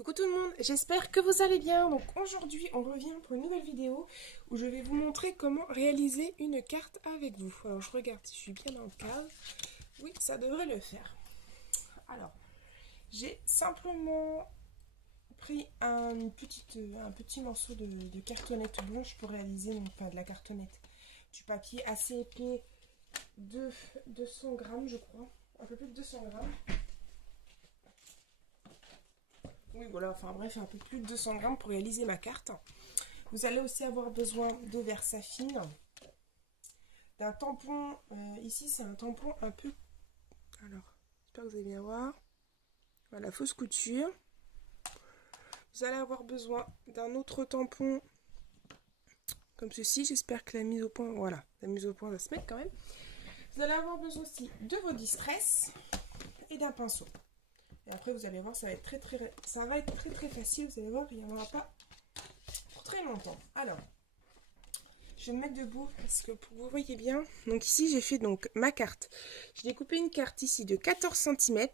Coucou tout le monde, j'espère que vous allez bien. Donc aujourd'hui on revient pour une nouvelle vidéo où je vais vous montrer comment réaliser une carte avec vous. Alors je regarde si je suis bien dans le cadre. Oui, ça devrait le faire. Alors, j'ai simplement pris un petit morceau de cartonnette blanche pour réaliser, enfin de la cartonnette, du papier assez épais de 200 grammes je crois, un peu plus de 200 grammes. Oui, voilà, enfin bref, un peu plus de 200 grammes pour réaliser ma carte. Vous allez aussi avoir besoin de Versafine, d'un tampon. Ici, c'est un tampon un peu... Alors, j'espère que vous allez bien voir. Voilà, fausse couture. Vous allez avoir besoin d'un autre tampon comme ceci. J'espère que la mise au point, voilà, la mise au point va se mettre quand même. Vous allez avoir besoin aussi de vos distress et d'un pinceau. Et après, vous allez voir, ça va être très facile. Vous allez voir, il n'y en aura pas pour très longtemps. Alors, je vais me mettre debout parce que pour que vous voyez bien. Donc ici, j'ai fait donc ma carte. J'ai découpé une carte ici de 14 cm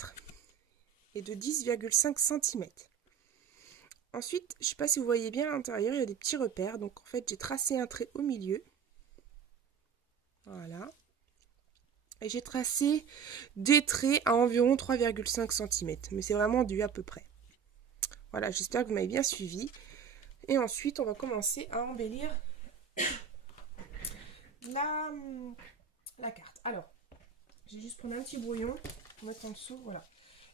et de 10,5 cm. Ensuite, je ne sais pas si vous voyez bien à l'intérieur, il y a des petits repères. Donc en fait, j'ai tracé un trait au milieu. Voilà. Et j'ai tracé des traits à environ 3,5 cm. Mais c'est vraiment du à peu près. Voilà, j'espère que vous m'avez bien suivi. Et ensuite, on va commencer à embellir la carte. Alors, j'ai juste prendre un petit brouillon pour mettre en dessous. Voilà.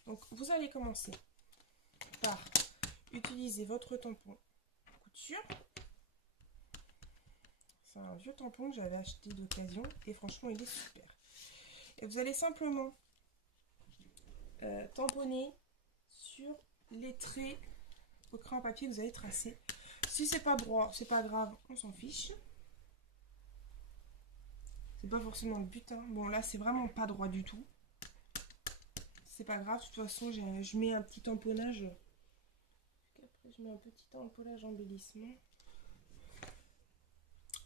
Donc, vous allez commencer par utiliser votre tampon couture. C'est un vieux tampon que j'avais acheté d'occasion et franchement, il est super. Et vous allez simplement tamponner sur les traits au crayon à papier que vous avez tracé. Si c'est pas droit, c'est pas grave, on s'en fiche. C'est pas forcément le but. Hein. Bon, là, c'est vraiment pas droit du tout. C'est pas grave. De toute façon, je mets un petit tamponnage. Après, je mets un petit tamponnage embellissement.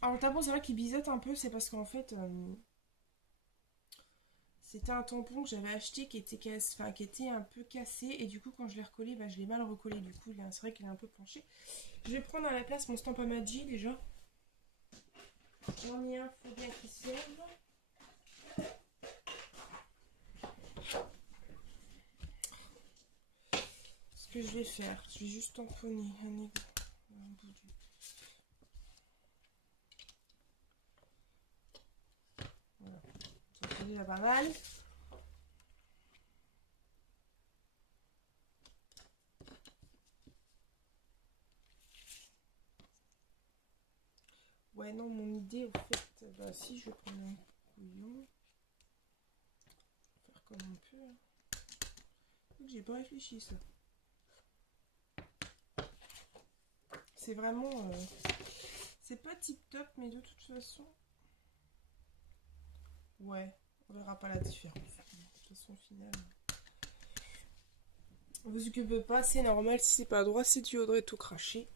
Alors, le tampon, c'est vrai qu'il biseute un peu. C'est parce qu'en fait, c'était un tampon que j'avais acheté qui était un peu cassé. Et du coup, quand je l'ai recollé, bah, je l'ai mal recollé. Du coup, c'est vrai qu'il est un peu penché. Je vais prendre à la place mon Stampamagie déjà. J'en ai un, faut bien qu'il serve. Ce que je vais faire, je vais juste tamponner un bout du... Voilà, ça fait déjà pas mal. Ouais, non, mon idée, au fait, bah si, je vais prendre un bouillon. Faire comme on peut. Hein. J'ai pas réfléchi, ça. C'est vraiment... c'est pas tip top, mais de toute façon... Ouais, on verra pas la différence. De toute façon, finale... On vous occupe pas, c'est normal. Si c'est pas droit, c'est tu aurais tout craché.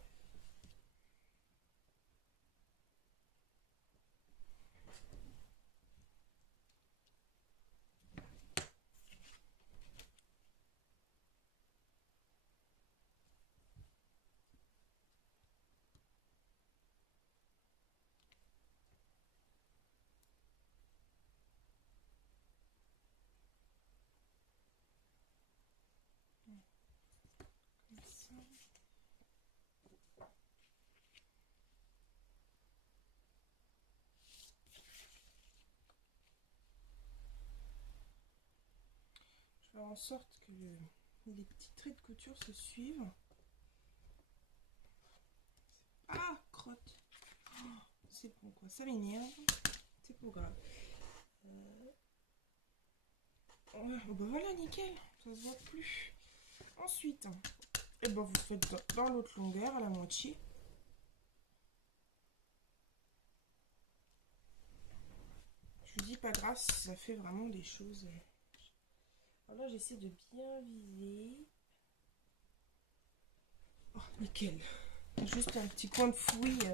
Je vais en sorte que les petits traits de couture se suivent. Ah, crotte. Oh, c'est bon quoi, ça m'énerve. C'est pas grave. Ouais, bah voilà, nickel. Ça se voit plus. Ensuite, et ben vous faites dans l'autre longueur à la moitié. Je vous dis pas grave si ça fait vraiment des choses. Alors là, j'essaie de bien viser. Oh, nickel. Juste un petit coin de fouille.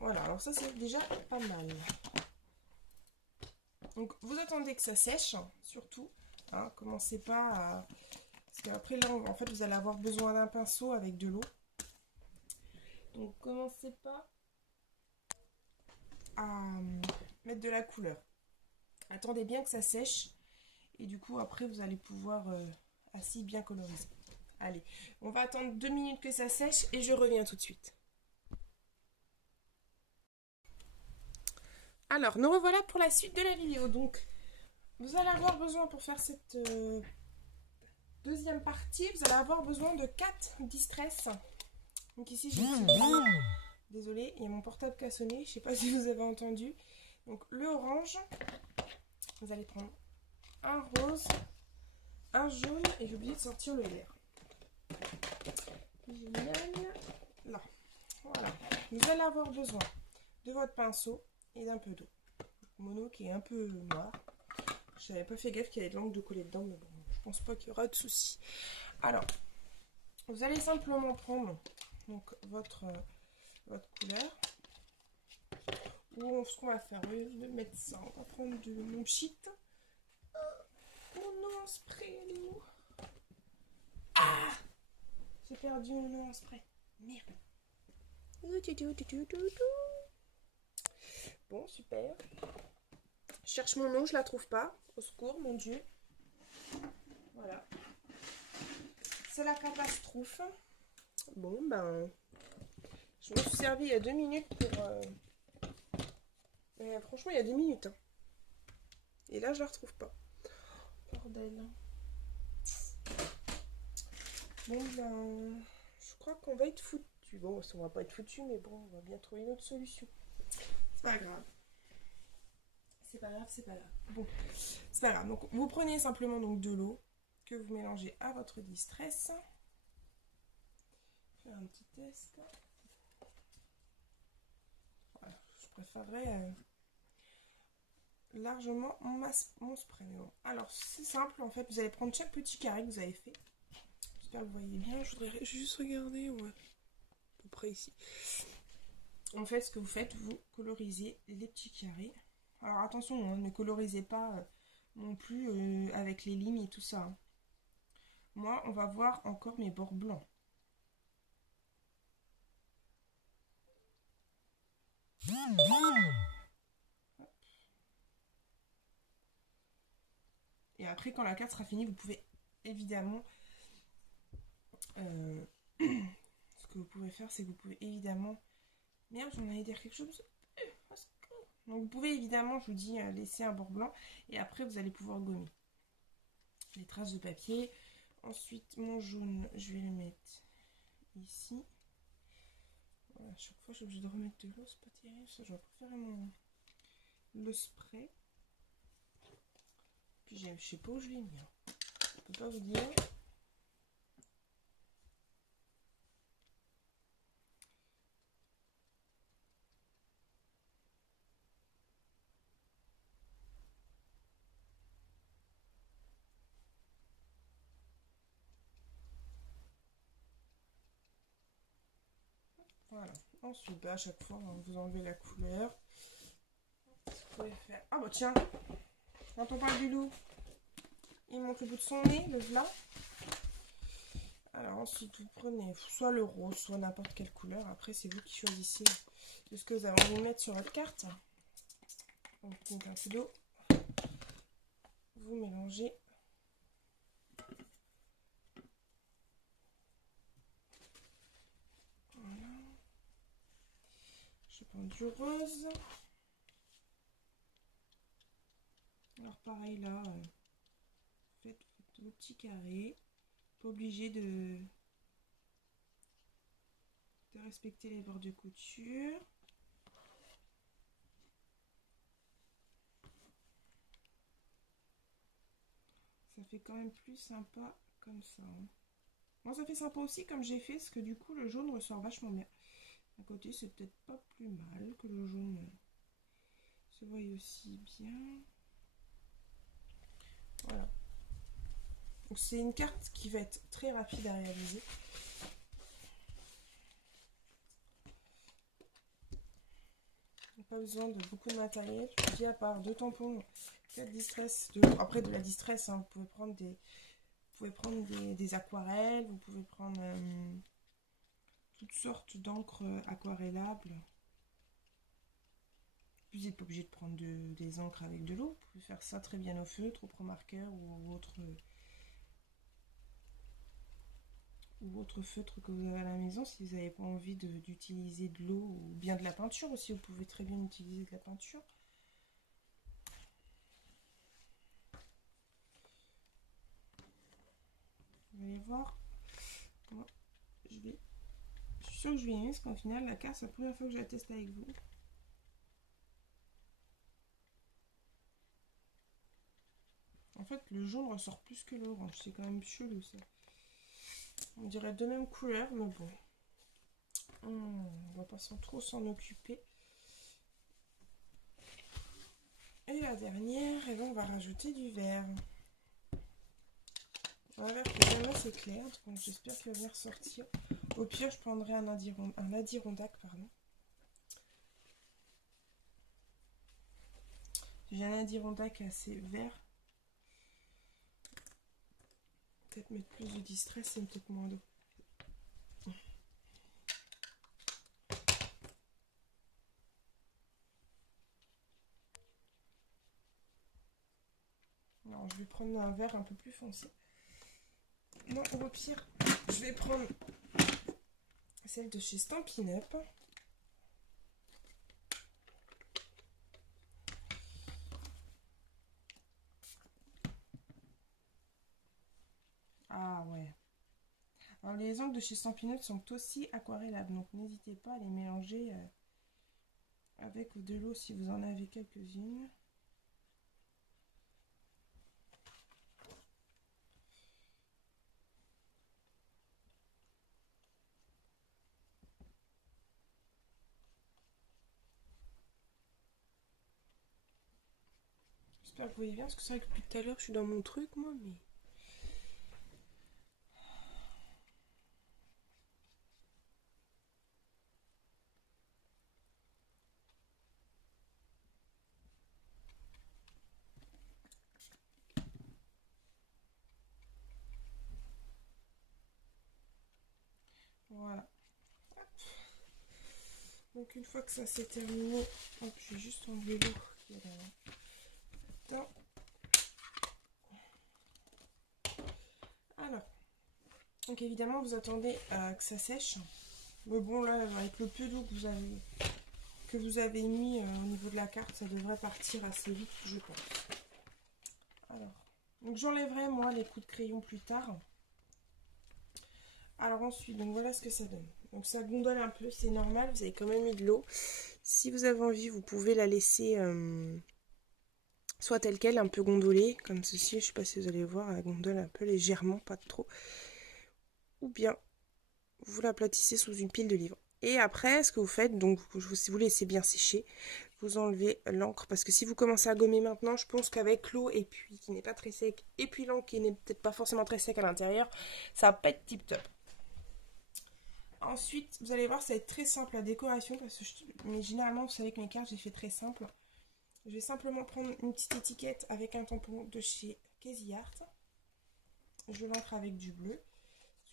Voilà, alors ça c'est déjà pas mal. Donc vous attendez que ça sèche, surtout. Hein, commencez pas à... Parce qu'après là, en fait, vous allez avoir besoin d'un pinceau avec de l'eau. Donc, commencez pas à mettre de la couleur. Attendez bien que ça sèche. Et du coup, après, vous allez pouvoir ainsi bien coloriser. Allez, on va attendre 2 minutes que ça sèche et je reviens tout de suite. Alors, nous revoilà pour la suite de la vidéo. Donc, vous allez avoir besoin pour faire cette deuxième partie, vous allez avoir besoin de 4 distress. Donc ici, j'ai utilisé... Désolée, il y a mon portable qui a sonné. Je ne sais pas si vous avez entendu. Donc, le orange. Vous allez prendre un rose, un jaune et j'ai oublié de sortir le vert. Génial. Là. Voilà. Vous allez avoir besoin de votre pinceau et d'un peu d'eau. Mono qui est un peu noir. Je n'avais pas fait gaffe qu'il y avait de l'encre de coller dedans, mais bon, je pense pas qu'il y aura de soucis. Alors, vous allez simplement prendre donc votre couleur. Ou ce qu'on va faire, au lieu de mettre ça, on va prendre de mon shit. Mon eau en spray, elle est où? Ah! J'ai perdu mon eau en spray. Merde. Bon, super. Je cherche mon eau, je la trouve pas. Au secours, mon Dieu. Voilà. C'est la catastrophe. Bon, ben... Je me suis servi il y a 2 minutes pour... franchement, il y a 2 minutes. Hein. Et là, je la retrouve pas. Bordel. Bon, ben... Je crois qu'on va être foutu. Bon, on va pas être foutu, mais bon, on va bien trouver une autre solution. C'est pas grave. C'est pas grave, c'est pas grave. Bon, c'est pas grave. Donc, vous prenez simplement donc de l'eau que vous mélangez à votre distress. Faire un petit test. Voilà, je préférerais largement mon spray. Mais bon. Alors, c'est simple. En fait, vous allez prendre chaque petit carré que vous avez fait. J'espère que vous voyez bien. Je voudrais juste regarder. Ouais. À peu près ici. En fait, ce que vous faites, vous colorisez les petits carrés. Alors attention, hein, ne colorisez pas non plus avec les lignes et tout ça. Hein. Moi, on va voir encore mes bords blancs. Et après, quand la carte sera finie, vous pouvez évidemment... ce que vous pouvez faire, c'est que vous pouvez évidemment... Merde, j'en allais dire quelque chose. Donc vous pouvez évidemment, je vous dis, laisser un bord blanc. Et après, vous allez pouvoir gommer les traces de papier. Ensuite, mon jaune, je vais le mettre ici. Voilà, à chaque fois, je suis obligée de remettre de l'eau. C'est pas terrible. Ça, j'aurais préféré le spray. Puis, je sais pas où je l'ai mis. Hein. Je peux pas vous dire. Voilà. Ensuite, bah, à chaque fois, vous enlevez la couleur. Vous pouvez faire... Ah bah tiens, quand on parle du loup, il monte le bout de son nez, le blanc. Alors ensuite, vous prenez soit le rose, soit n'importe quelle couleur. Après, c'est vous qui choisissez de ce que vous avez envie de mettre sur votre carte. Donc, un peu d'eau. Vous mélangez. Voilà. Je prends du rose. Alors pareil là, faites vos petits carrés. Pas obligé de respecter les bords de couture. Ça fait quand même plus sympa comme ça. Hein. Moi ça fait sympa aussi comme j'ai fait, parce que du coup le jaune ressort vachement bien. À côté c'est peut-être pas plus mal que le jaune se voit aussi bien. Voilà. Donc c'est une carte qui va être très rapide à réaliser. Pas besoin de beaucoup de matériel. Je vous dis à part 2 tampons, 4 distress, après de la distress, hein, vous pouvez prendre pouvez prendre des aquarelles, vous pouvez prendre toutes sortes d'encres aquarellables. Vous n'êtes pas obligé de prendre des encres avec de l'eau. Vous pouvez faire ça très bien au feutre, au pro-marqueur ou autre feutre que vous avez à la maison. Si vous n'avez pas envie d'utiliser de l'eau ou bien de la peinture aussi, vous pouvez très bien utiliser de la peinture. Vous allez voir. Moi, je suis sûre que je vais aimer parce qu'en final, la carte, c'est la première fois que je la teste avec vous. En fait, le jaune ressort plus que l'orange. C'est quand même chelou, ça. On dirait de même couleur, mais bon. On va pas trop s'en occuper. Et la dernière, et ben on va rajouter du vert. Un vert qui est quand même assez clair, donc j'espère qu'il va bien ressortir. Au pire, je prendrai un Adirondack, pardon. J'ai un Adirondack assez vert. Peut-être mettre plus de distress et peut-être moins d'eau. Non, je vais prendre un vert un peu plus foncé. Non, au pire, je vais prendre celle de chez Stampin' Up. Ah ouais. Alors les encres de chez Stampin' Up sont aussi aquarellables, donc n'hésitez pas à les mélanger avec de l'eau si vous en avez quelques-unes. J'espère que vous voyez bien, parce que c'est vrai que depuis tout à l'heure je suis dans mon truc moi, mais... Voilà. Hop. Donc une fois que ça s'est terminé, hop, je vais juste enlever l'eau qui est là. Alors, donc évidemment vous attendez que ça sèche. Mais bon là, avec le peu d'eau que vous avez mis au niveau de la carte, ça devrait partir assez vite, je pense. Alors, donc j'enlèverai moi les coups de crayon plus tard. Alors ensuite, donc voilà ce que ça donne. Donc ça gondole un peu, c'est normal, vous avez quand même mis de l'eau. Si vous avez envie, vous pouvez la laisser soit telle qu'elle, un peu gondolée, comme ceci. Je ne sais pas si vous allez voir, elle gondole un peu légèrement, pas trop. Ou bien, vous l'aplatissez sous une pile de livres. Et après, ce que vous faites, donc si vous laissez bien sécher, vous enlevez l'encre. Parce que si vous commencez à gommer maintenant, je pense qu'avec l'eau, et puis qui n'est pas très sec, et puis l'encre qui n'est peut-être pas forcément très sec à l'intérieur, ça va pas être tip top. Ensuite, vous allez voir, ça va être très simple la décoration, parce que mais généralement, vous savez que mes cartes, j'ai fait très simple. Je vais simplement prendre une petite étiquette avec un tampon de chez Crazy Art. Je l'encre avec du bleu.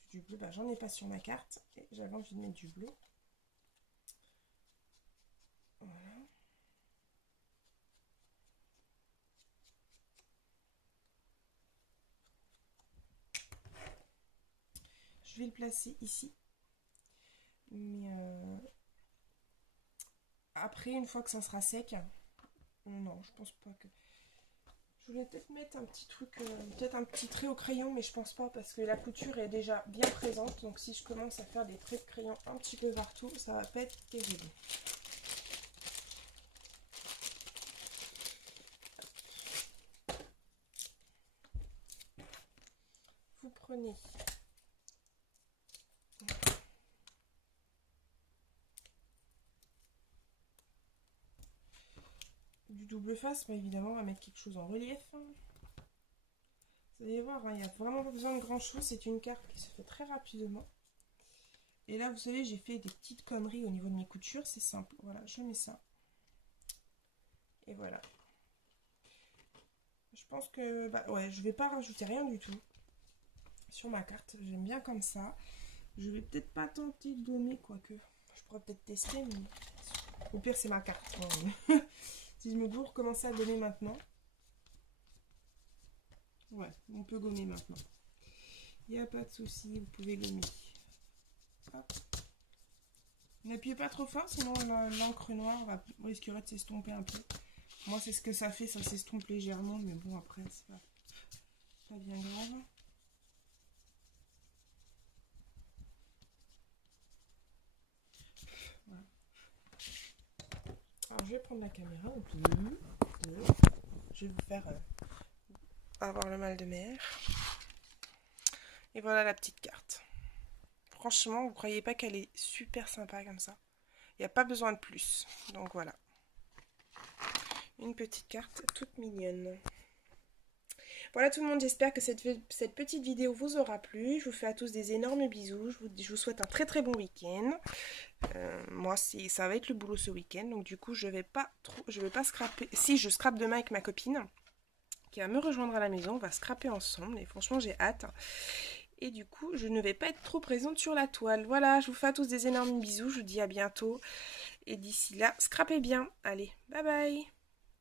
Du bleu, bah, j'en ai pas sur ma carte. Et j'avais envie de mettre du bleu. Voilà. Je vais le placer ici. Mais après, une fois que ça sera sec, non, je pense pas que... Je voulais peut-être mettre un petit truc, peut-être un petit trait au crayon, mais je pense pas parce que la couture est déjà bien présente. Donc si je commence à faire des traits de crayon un petit peu partout, ça va pas être terrible. Vous prenez du double face, mais évidemment on va mettre quelque chose en relief. Vous allez voir, hein, il n'y a vraiment pas besoin de grand chose, c'est une carte qui se fait très rapidement. Et là vous savez, j'ai fait des petites conneries au niveau de mes coutures, c'est simple, voilà, je mets ça. Et voilà. Je pense que, bah ouais, je vais pas rajouter rien du tout. sur ma carte. J'aime bien comme ça. Je vais peut-être pas tenter de gommer, quoique. Je pourrais peut-être tester, mais au pire, c'est ma carte. Si je me bourre, commencer à gommer maintenant. Ouais, on peut gommer maintenant. Il n'y a pas de souci, vous pouvez gommer. Hop. N'appuyez pas trop fort, sinon l'encre noire risquerait de s'estomper un peu. Moi, c'est ce que ça fait, ça s'estompe légèrement, mais bon, après, c'est pas bien grave. Voilà. Alors, je vais prendre la caméra. Donc, je vais vous faire avoir le mal de mer. Et voilà la petite carte. Franchement, vous croyez pas qu'elle est super sympa comme ça? Il n'y a pas besoin de plus. Donc voilà. Une petite carte toute mignonne. Voilà tout le monde, j'espère que cette petite vidéo vous aura plu. Je vous fais à tous des énormes bisous. Je vous souhaite un très très bon week-end. Moi, ça va être le boulot ce week-end. Donc du coup, je vais pas scraper. Si, je scrape demain avec ma copine qui va me rejoindre à la maison. On va scraper ensemble et franchement, j'ai hâte. Et du coup, je ne vais pas être trop présente sur la toile. Voilà, je vous fais à tous des énormes bisous. Je vous dis à bientôt. Et d'ici là, scrapez bien. Allez, bye bye.